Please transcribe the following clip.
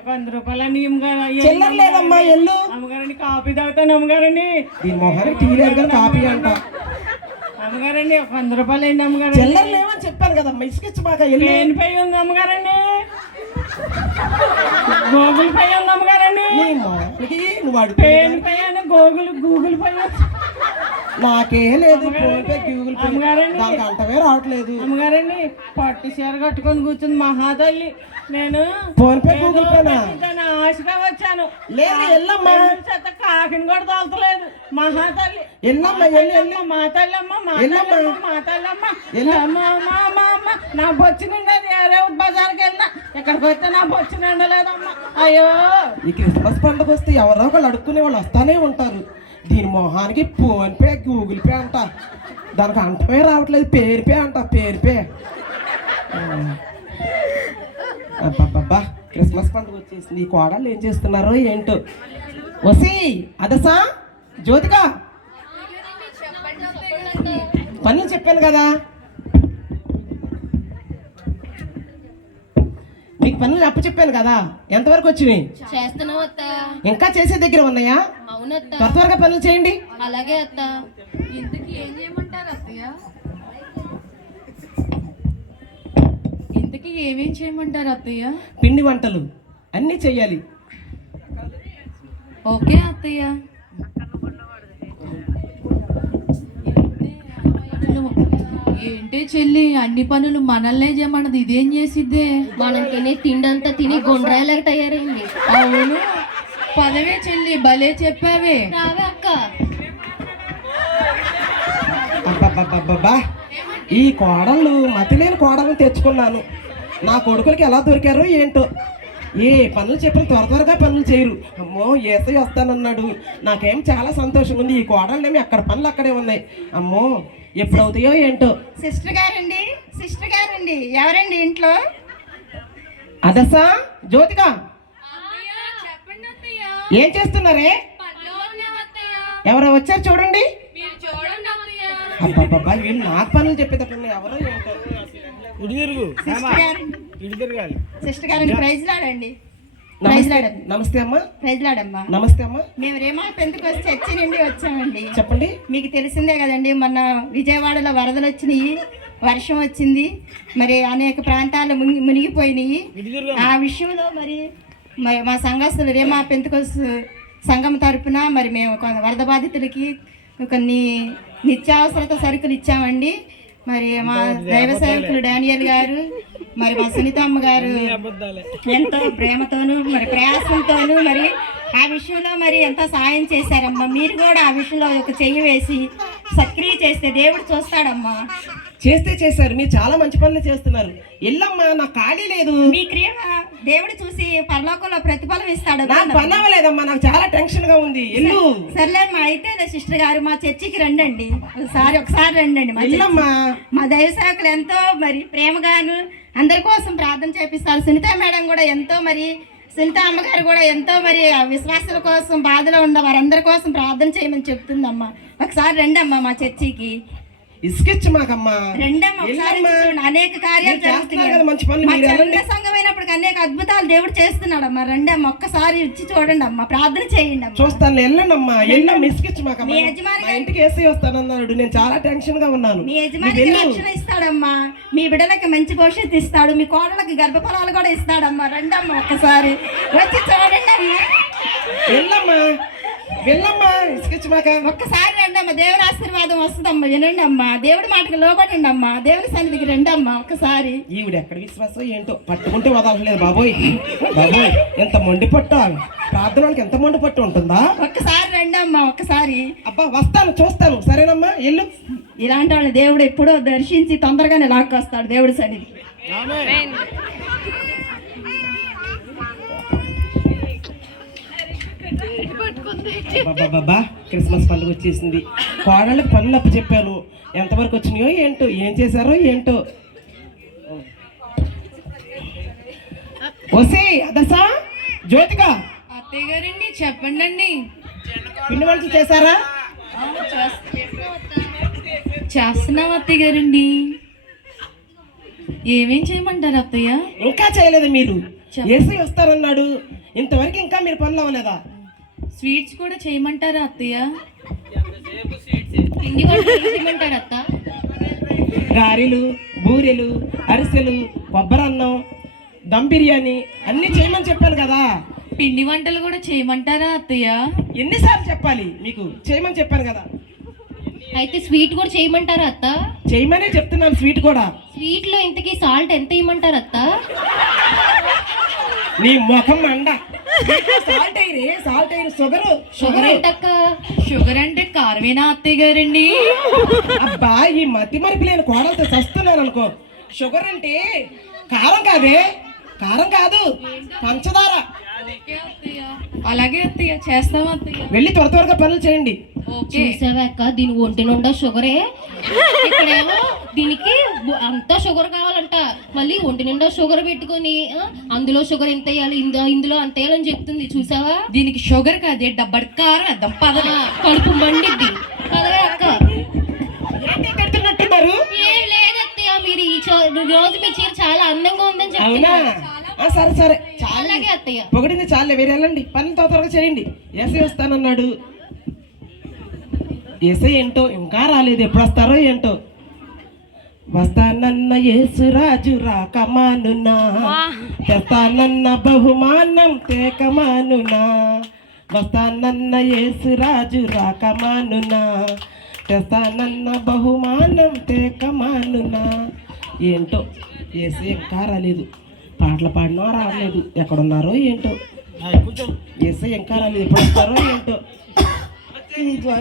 ఒక 100 రూపాయలని చిల్లర లేదమ్మా ఎల్లు. అమ్మగారండి కాఫీ తాగుతాను అమ్మగారండి. దీని మొహానికి టీ లేదు కానీ కాఫీ అంట. అమ్మగారండి ఒక 100 రూపాయలు అయింది అమ్మగారు. చిల్లర లేవని చెప్పాను కదమ్మా, ఇసుకిచ్చి బాగా ఎల్లు. పేన్ పై ఉంది అమ్మగారండి, గూగుల్ పై ఉంది అమ్మగారండి. నువ్వు అడుగు. పేన్ పై అని గూగుల్ పై నాకే లేదు, ఫోన్ పే గూగుల్ పే అమ్మగారండి. దానికి అంటవే రావట్లేదు అమ్మగారండి. పట్టు చీర కట్టుకొని కూర్చుంది మహాతల్లి. నేను ఫోన్ పే గూగుల్ పేనా ఆశగా వచ్చాను. లేదు ఎల్లమ్మా, చెత్త కాకిని కూడా తోలతలేదు మహాతల్లి. ఎల్లమ్మ ఎల్లు ఎల్లు. మా తల్లమ్మ నా బొచ్చు నిండేది. ఏరే బజార్కి వెళ్ళినా ఎక్కడికి వస్తే నా బొచ్చు నిండలేదమ్మా. అయ్యో, ఈ క్రిస్మస్ పండుగ వస్తే ఎవరో ఒకళ్ళు అడుక్కునే వాళ్ళు వస్తానే ఉంటారు. దీని మొహానికి ఫోన్ పే గూగుల్ పే అంట, దానికి అంటమే రావట్లేదు. పేరు పే అంట, పేరు పే. అబ్బబ్బబ్బా, క్రిస్మస్ పండుగ వచ్చేసింది. ఈ కోడళ్ళు ఏం చేస్తున్నారో ఏంటో. వసి అదసా జ్యోతిక, పనులు చెప్పాను కదా మీకు, పనులు అప్పు చెప్పాను కదా, ఎంతవరకు వచ్చినాయి? చేస్తున్నావు అత్త. ఇంకా చేసే దగ్గర ఉన్నాయా? అవునత్త. త్వరగా పనులు చేయండి. అలాగే అత్త. ఇంతకీ ఏం చేయమంటారు అత్తయ్య? ఇంతకీ ఏమేం చేయమంటారు అత్తయ్య? పిండి వంటలు అన్నీ చెయ్యాలి. ఓకే అత్తయ్య. ఏంటి చెల్లి, అన్ని పనులు మనల్నే చేయమన్నది, ఇదేం చేసిద్దే? మనం తినే తిండంతా తిని గుండ్రాయిలాగా తయారైంది. అవును, పదవే చెల్లి, భలే చెప్పావే. రావే అక్క. అబ్బబ్బబ్బబ్బా, ఈ కోడళ్ళు మతిలేని కోడలను తెచ్చుకున్నాను. నా కొడుకులకి ఎలా దొరికారో ఏంటో. ఏ పనులు చెప్పిన త్వరగా పనులు చేయరు. అమ్మో ఏసై వస్తానన్నాడు. నాకేం చాలా సంతోషంగా ఉంది. ఈ కోడళ్ళేమి అక్కడ పనులు అక్కడే ఉన్నాయి. అమ్మో ఎప్పుడు అవుతాయో ఏంటో. సిస్టర్ గారండి ఎవరండి ఇంట్లో? అదసా జ్యోతిక, ఏం చేస్తున్నారే? ఎవరో వచ్చారు చూడండి. అబ్బబ్బబ్బా, వీళ్ళు నాకు పనులు చెప్పేటప్పుడు ఎవరో ఏంటో. సిస్టర్ గారండి, ప్రైజ్ లాడండి. నమస్తే అమ్మా. ప్రైజ్ లాడమ్మా. నమస్తే అమ్మా. మేము రేమా పెందుకొచ్చి చర్చి నుండి వచ్చామండి. చెప్పండి. మీకు తెలిసిందే కదండి, మొన్న విజయవాడలో వరదలు వచ్చినాయి, వర్షం వచ్చింది, మరి అనేక ప్రాంతాలు మునిగిపోయినాయి. ఆ విషయంలో మరి మా సంఘస్థులు రేమా పెందుకొస్తు సంఘం తరపున మరి మేము వరద బాధితులకి కొన్ని నిత్యావసరత సరుకులు ఇచ్చామండి. మరి మా దైవ సేవకులు డానియల్ గారు, మరి మా సునీతమ్మ గారు ఎంతో ప్రేమతోనూ మరి ప్రయాసంతోనూ మరి ఆ విషయంలో మరి ఎంతో సాయం చేశారమ్మా. మీరు కూడా ఆ విషయంలో ఒక చెయ్యి వేసి సక్రియ చేస్తే దేవుడు చూస్తాడమ్మా. చేశారు. మీరు చాలా మంచి పనులు చేస్తున్నారు. ఎల్లమ్మా, నాకు ఖాళీ లేదు. మీ క్రియ దేవుడు చూసి పరలోకంలో ప్రతిఫలం ఇస్తాడు. నాకు పని అవ్వలేదమ్మా, నాకు చాలా టెన్షన్ గా ఉంది. ఎల్లు. సర్లేమ్మా, అయితే సిస్టర్ గారు మా చర్చికి రండి. ఒకసారి రండి. మా దైవ సేవకులు ఎంతో మరి ప్రేమగాను అందరి కోసం ప్రార్థన చేపిస్తారు. సునీత మేడం కూడా ఎంతో మరి, సునీత అమ్మగారు కూడా ఎంతో మరి విశ్వాసుల కోసం బాధలో ఉన్న వారందరి కోసం ప్రార్థన చేయమని చెప్తుందమ్మా. ఒకసారి రండి అమ్మా మా చర్చికి. ఇసుకిచ్చు మాకమ్మా. రెండమ్మా, అనేక కార్యాలు జరుగుతున్నాయి. సంఘమైనప్పుడు అనేక అద్భుతాలు దేవుడు చేస్తున్నాడమ్మా. రెండమ్మా, ఒక్కసారి ఇచ్చి చూడండి అమ్మా, ప్రార్థన చేయండి అమ్మా. చూస్తాను, వెళ్ళండమ్మా. ఇసుకిచ్చు మాకమ్మా. మీ యజమాని ఇంటికి వేసి వస్తానన్నాడు. నేను చాలా టెన్షన్ గా ఉన్నాను. మీ యజమాని రక్షణ ఇస్తాడమ్మా, మీ బిడ్డలకి మంచి భవిష్యత్తు ఇస్తాడు, మీ కోడలకి గర్భఫలాలు కూడా ఇస్తాడమ్మా. రెండమ్మా, ఒక్కసారి వచ్చి చూడండి అమ్మా. వెళ్ళమ్మా, ఇసుకిచ్చు మాక. ఒక్కసారి రండమ్మా, దేవుని ఆశీర్వాదం వస్తుందమ్మా. వినండి అమ్మా, దేవుడి మాటకి లోబడండి అమ్మా. దేవుని సన్నిధికి రండమ్మా ఒక్కసారి. ఈవిడ ఎక్కడ విశ్వాసం ఏంటో, పట్టుకుంటే వదలలేదు బాబోయ్. ఎంత మొండి పట్టు, ప్రార్థనకి ఎంత మొండి పట్టు ఉంటుందా? ఒక్కసారి రండమ్మా, ఒక్కసారి. అబ్బా వస్తాను, చూస్తాను. సరేనమ్మా, ఎల్లు. ఇలాంటి వాళ్ళు దేవుడు ఎప్పుడో దర్శించి తొందరగానే లాక్కొస్తాడు దేవుడి సన్నిధి. బాబా, క్రిస్మస్ పండుగ వచ్చేసింది. కోడళ్ళకి పనులు అప్పు చెప్పాను. ఎంతవరకు వచ్చినాయో ఏంటో, ఏం చేశారో ఏంటో. వసే అదసా జ్యోతిక, అత్తయ్య గారండి చెప్పండి. పిండి వంటలు చేశారా? చేస్తున్నాం అత్తయ్య గారండి. ఏమేం చేయమంటారు అత్తయ్య? ఇంకా చేయలేదు మీరు. ఏసీ వస్తారన్నాడు, ఇంతవరకు ఇంకా మీరు పనులు అవ్వలేదా? స్వీట్స్ కూడా చేయమంటారా అత్తయ్య? పిండి వంటలు చేయమంటారు అత్త? గారెలు, బూరెలు, అరిసెలు, కొబ్బరన్నం, దమ్ బిర్యానీ అన్నీ చేయమని చెప్పాను కదా. పిండి వంటలు కూడా చేయమంటారా అత్తయ్య? ఎన్నిసార్లు చెప్పాలి మీకు? చేయమని చెప్పాను కదా. అయితే స్వీట్ కూడా చేయమంటారా అత్త? చేయమనే చెప్తున్నాను, స్వీట్ కూడా. స్వీట్ లో ఇంతకీ సాల్ట్ ఎంత ఇవ్వమంటారు అత్త? నీ ముఖం అండ. సాల్ట్ అయ్యి షుగరు షుగర్ ఏంటక్క? షుగర్ అంటే కారమేనా అత్తయ్య గారండి? అబ్బా, ఈ మతి మరిపి లేని కోడలతో చస్తున్నాను అనుకో. షుగర్ అంటే కారం కాదే, కారం కాదు, పంచదార. అలాగే అత్తయ్య, చేస్తాం అత్తయ్య. వెళ్ళి త్వరగా పనులు చేయండి. ఓకే. చూసావా అక్క, దీని ఒంటి నిండా షుగరే. ఇక్కడేమో దీనికి అంతా షుగర్ కావాలంట, మళ్ళీ ఒంటి నిండా షుగర్ పెట్టుకొని అందులో షుగర్ ఎంత వేయాలి, ఇందులో అంత వేయాలని చెప్తుంది. చూసావా? దీనికి షుగర్ కాదే, డబ్బడి కారం వేద్దాం పదవా. కడుపు మండిద్ది. అదే అక్క. ఏంటి కడుతున్నట్టున్నారు? ఏం లేదత్తయ్య, మీరు రోజు మీ చీర చాలా అందంగా ఉందని అవునా? చెప్తున్నారు. సరే చాలా అలాగే అత్తయ్య. పొగిడింది చాలే, వేరే వెళ్ళండి, పనులు త్వరగా చేయండి. ఏసీ వస్తానన్నాడు. ఏసీ ఏంటో ఇంకా రాలేదు, ఎప్పుడు వస్తారో ఏంటో. వస్తానన్న యేసురాజు రాకమానునా, తెస్తానన్న బహుమానం తేకమానునా. వస్తానన్న యేసురాజు రాకమానునా, తెస్తానన్న బహుమానం తేకమానునా. ఏంటో ఏసీ ఇంకా రాలేదు, పాటలు పాడినా రాలేదు, ఎక్కడున్నారో ఏంటో. ఏసీ ఇంకా రాలేదు, ఎప్పుడు వస్తారో ఏంటో.